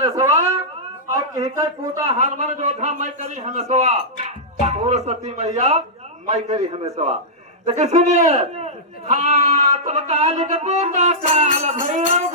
गणेशवा और कहकर पूता हनुमान जोधा मैं करी हमेशवा और सती मैया मैं करी हमेशवा। देखिए सुनिए, हाँ तब काल के पूता काल भैरव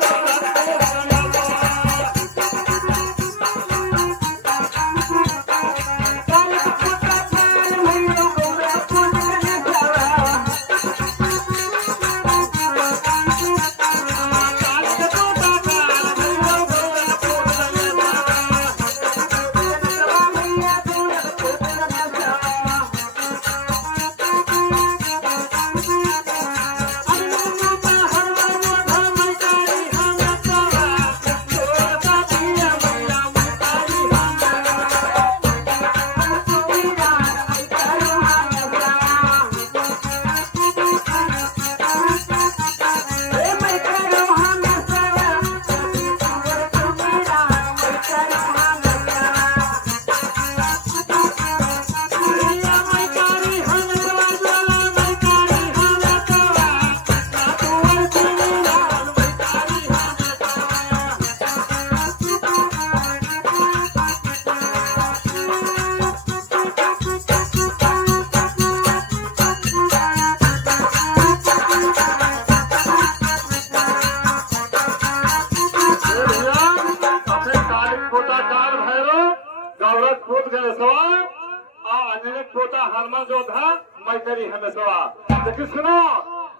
पोता हनुमान जोधा मैं करी हमेशवा। देखिए सुनो,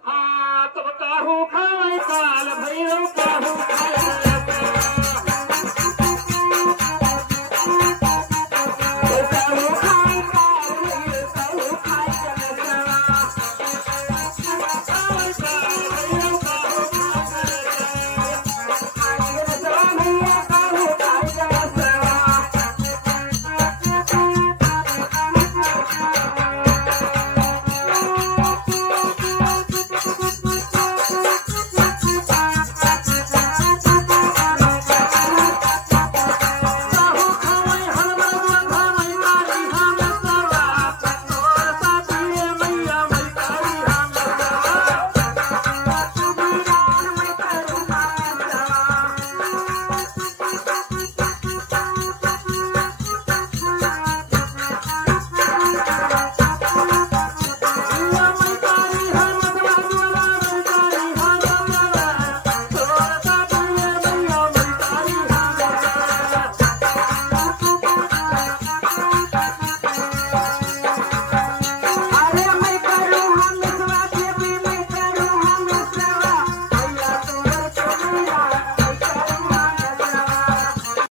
हाँ तब काहू खाए काल भैरव काहू खाए